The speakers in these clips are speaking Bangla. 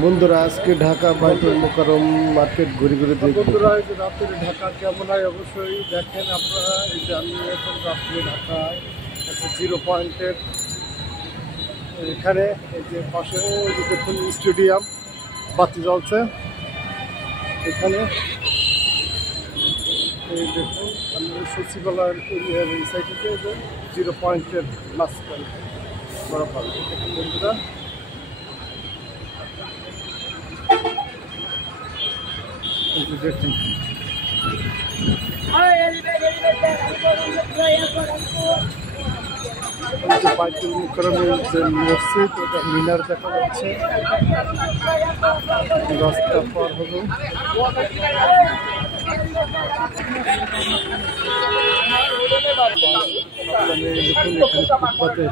বন্ধুরা আজকে ঢাকা বাইতুল মোকাররম মার্কেট ঘুরে ঘুরে দেখব। বন্ধুরা এই যে রাতের ঢাকা কেমন হয় অবশ্যই দেখেন আপনারা। এই যে আমি এখন রাত্রে ঢাকায় আছে জিরো পয়েন্টের এখানে। এই যে পাশে ওই যে দেখুন স্টেডিয়াম বাতি জ্বলছে এখানে। এই দেখুন আমি সচিবালয়ের এরিয়ার এই সাইডে যে জিরো পয়েন্টের মাঝখানে বরাবর দেখুন বন্ধুরা। দেখুন বাইতুল মোকাররমের যে মসজিদ ওটা মিনার দেখা যাচ্ছে। রাস্তা পার হলো দেখুন এখানে ফুটপাতে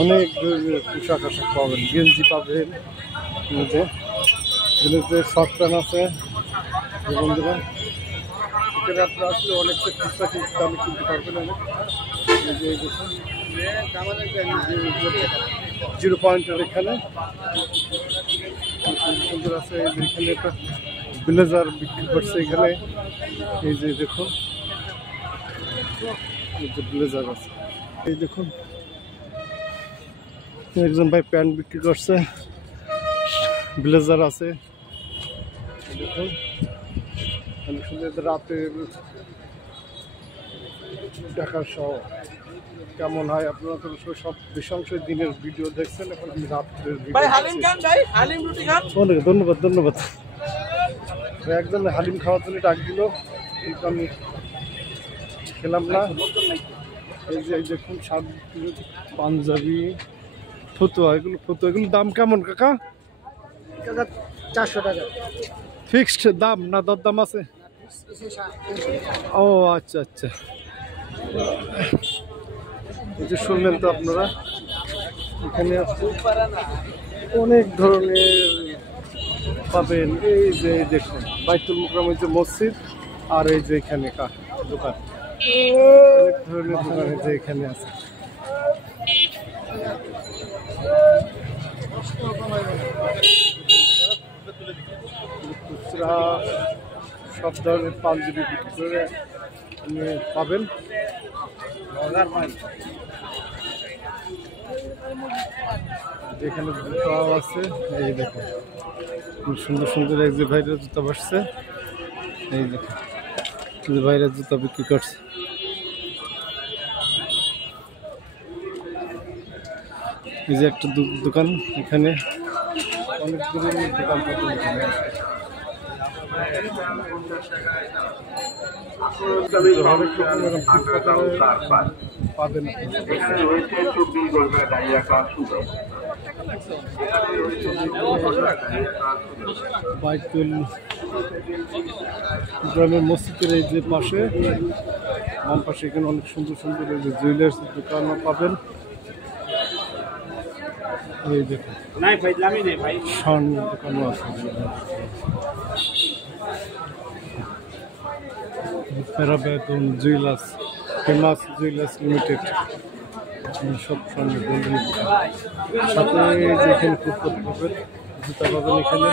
অনেক ধরনের পোশাক আশাক পাবেন, গেঞ্জি পাবেন, যে শর্ট প্যান্ট আছে বন্ধুরা। এখানে আপনারা আসলে অনেকটা পোশাক দামে কিনতে পারবেন। জিরো পয়েন্টের এখানে সুন্দর আছে। এখানে একটা ব্লেজার বিক্রি করছে এখানে। এই যে দেখুন এই যে ব্লেজার আছে, এই দেখুন একজন ভাই প্যান্ট বিক্রি করছে, ব্লেজার আছে। দেখুন অনেক সুন্দর রাতে ঢাকা শহর কেমন হয়। আপনারা তো সব বিশাংশ দিনের ভিডিও দেখছেন, এখন আমি রাত্রের ভিডিও। ধন্যবাদ ধন্যবাদ। একজন হালিম খাওয়ার জন্য ডাক দিল, কিন্তু আমি খেলাম না। এই যে দেখুন পাঞ্জাবি ফতুয়া, এগুলো দাম কেমন কাকা? 400 টাকা ফিক্সড দাম না দরদাম আছে? ও আচ্ছা আচ্ছা। এই যে শুনলেন তো আপনারা, এখানে অনেক ধরনের পাবেন। এই যে দেখুন বাইতুল মোকাররমের যে মসজিদ, আর এই যে এখানে দোকান, অনেক ধরনের দোকান যে এখানে আছে। খুচরা সব ধরনের পাঞ্জাবি বিক্রি করে পাবেন। যেখানে জুতাও আছে, এই দেখুন খুব সুন্দর সুন্দর এক যে ভাইরা জুতা বসছে। এই দেখুন যে ভাইরা জুতা বিক্রি করছে। এই যে একটা দোকান, এখানে অনেক ধরনের দোকান পাবেন। বাইতুল গ্রামের মসজিদের এই যে পাশে বাম পাশে এখানে অনেক সুন্দর সুন্দর এই যে জুয়েলার্স দোকানও পাবেন। এই দেখুন স্বর্ণ দোকানও আছে। বেতন জুয়েলার্স, ফেমাস জুয়েলার্স লিমিটেড, সব স্বর্ণ সাথে এই যে এখানে ফুটপাত পাবেন, জুতা পাবেন এখানে।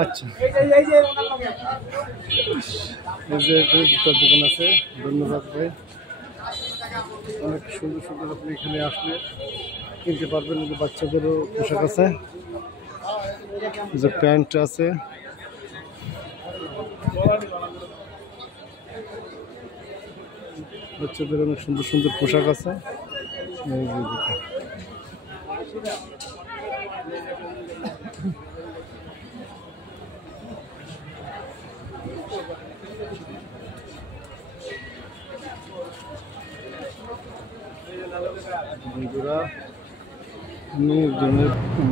আচ্ছা এই যে জুতার দোকান আছে। ধন্যবাদ ভাই, অনেক সুন্দর সুন্দর আপনি এখানে আসলে কিনতে পারবেন। বাচ্চাদেরও পোশাক আছে, যে প্যান্ট আছে, বাচ্চাদের অনেক সুন্দর সুন্দর পোশাক আছে। এই যে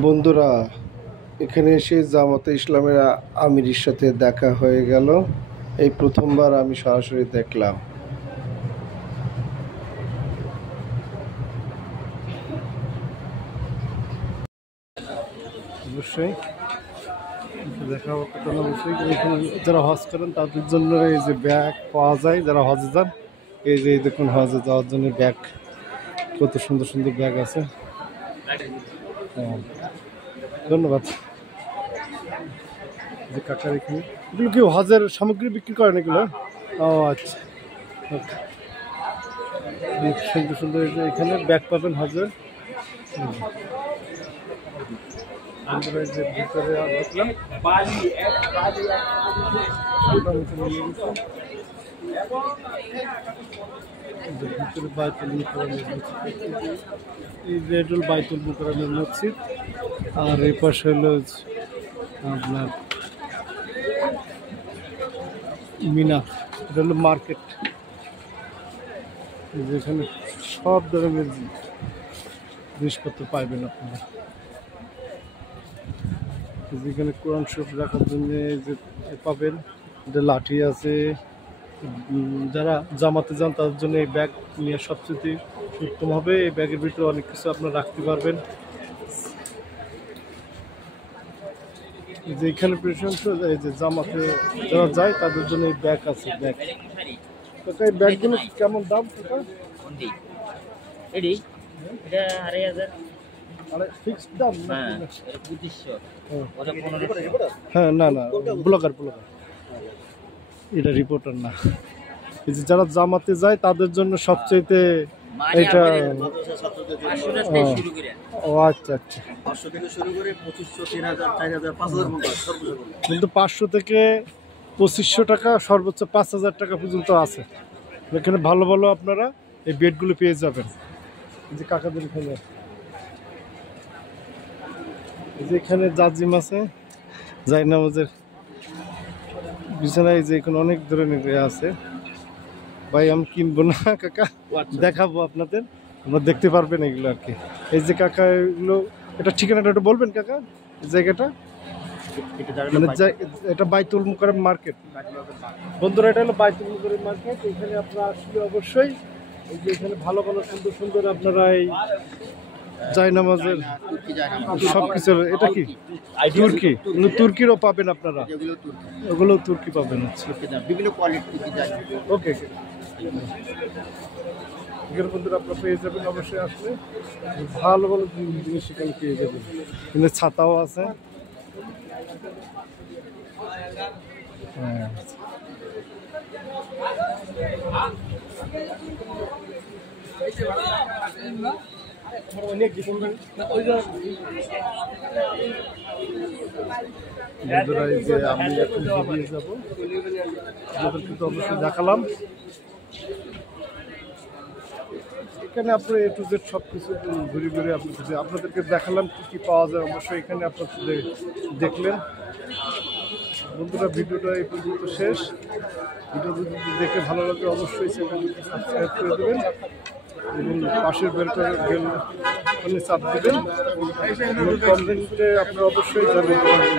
বন্ধুরা এখানে এসে জামাতে ইসলামের আমিরের সাথে দেখা হয়ে গেল। এই প্রথমবার আমি সরাসরি দেখলাম। অবশ্যই দেখা অবশ্যই। এখানে যারা হজ করেন তাদের জন্য এই যে ব্যাগ পাওয়া যায়, যারা হজে যান। এই যে দেখুন হজে যাওয়ার জন্য ব্যাগ, কত সুন্দর সুন্দর ব্যাগ আছে। হ্যাঁ, ধন্যবাদ। যে কাকার এখানে এগুলো কি হজের সামগ্রী বিক্রি করেন এগুলো? ও আচ্ছা, ওকে। সুন্দর সুন্দর এই যে এখানে ব্যাগ পাবেন হজের। আমরা এই যে ভিতরে ঢুকলাম। ভিতরে বাইতুল মুকাররমের মসজিদ, এই রেডুল বাইতুল মুকাররমের মসজিদ, আর এই পাশে হলো আপনার মিনা, এটা হলো মার্কেট, যেখানে সব ধরনের জিনিসপত্র পাইবেন আপনারা। যেখানে কোরআন শরীফ রাখার জন্য যে পাবেন, এটা লাঠি আছে। যারা জামাতে যান তাদের জন্য এই ব্যাগ নিয়ে সবচেয়ে উত্তম হবে। এই ব্যাগের ভিতরে অনেক কিছু আপনারা রাখতে পারবেন। যে এখানে পেশেন্ট এই যে জামাতে যারা যায় তাদের জন্য এই ব্যাগ আছে। ব্যাগ কাকা, এই ব্যাগগুলো কেমন দাম কাকা? ফিক্সড দাম? হ্যাঁ, না না, ব্লগার এটা রিপোর্টার না। এই যে যারা জামাতে যায় তাদের জন্য সবচেয়ে এটা। ও আচ্ছা আচ্ছা, কিন্তু 500 থেকে 2500 টাকা, সর্বোচ্চ 5000 টাকা পর্যন্ত আছে। এখানে ভালো ভালো আপনারা এই বেডগুলো পেয়ে যাবেন। এই যে কাকাদের এখানে, এই যে এখানে জাজিম আছে, জায়নামাজের বিছানায়। যে এখানে অনেক ধরনের আছে। ভাই আমি কিনবো না কাকা, দেখাবো আপনাদের, আপনারা দেখতে পারবেন এগুলো আর কি। এই যে কাকা এগুলো, এটা ঠিকানাটা একটু বলবেন কাকা জায়গাটা? মানে এটা বাইতুল মুকাররম মার্কেট বন্ধুরা, এটা হলো বাইতুল মুকাররম মার্কেট। এখানে আপনারা আসলে অবশ্যই এই যে এখানে ভালো ভালো সুন্দর সুন্দর আপনারা এই জায়নামাজের সবকিছু। এটা কি তুর্কি? তুর্কিরও পাবেন আপনারা, ওগুলো তুর্কি পাবেন। আচ্ছা, বিভিন্ন কোয়ালিটি। ওকে, এখানে বন্ধুরা আপনারা পেয়ে যাবেন। অবশ্যই আসলে ভালো ভালো জিনিস এখানে পেয়ে যাবেন। কিন্তু ছাতাও আছে। হ্যাঁ, বন্ধুরা এই যে আমি এখন বেরিয়ে যাবো, আপনাদেরকে তো অবশ্যই দেখালাম। এখানে আপনার A to Z সব কিছু ঘুরে ঘুরে আপনাদেরকে দেখালাম কী কী পাওয়া যায়। অবশ্যই এখানে আপনারা দেখলেন। বন্ধুরা ভিডিওটা এই পর্যন্ত শেষ। ভিডিও যদি দেখে ভালো লাগে অবশ্যই চ্যানেলটি সাবস্ক্রাইব করে দেবেন এবং পাশের বেলটা চাপ দেবেন। কমেন্টে আপনারা অবশ্যই জানিয়ে দেবেন।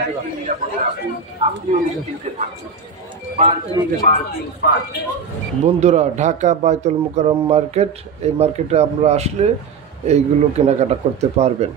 বন্ধুরা, ঢাকা বাইতুল মুকাররম মার্কেট, এই মার্কেটে আপনারা আসলে এইগুলো কেনাকাটা করতে পারবেন।